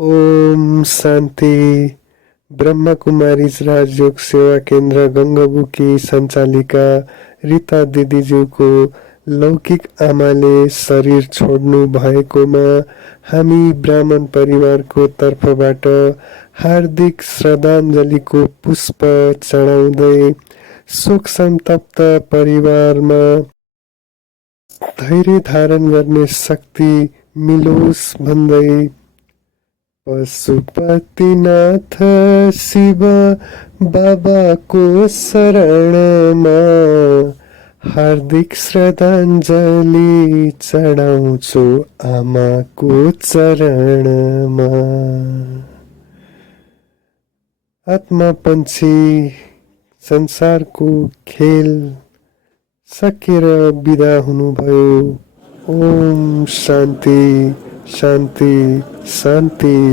ओम शान्ति। ब्रह्मकुमारीज राजयोग सेवा केन्द्र गङ्गबुकी सञ्चालिका रिता दिदीज्यूको लौकिक आमाले शरीर छोड्नु भएकोमा हामी ब्राह्मण परिवारको तर्फबाट हार्दिक श्रद्धाञ्जलीको पुष्प चढाउँदै शोक सन्तप्त परिवारमा धैर्य धारण गर्ने शक्ति मिलोस् भन्दै पशुपतिनाथ शिव बाबाको शरणमा हार्दिक श्रद्धाञ्जली चढाउँछु आमाको चरणमा। आत्मापन्छी संसारको खेल सकेर बिदा हुनुभयो। ओम शान्ति शान्ति शान्ति।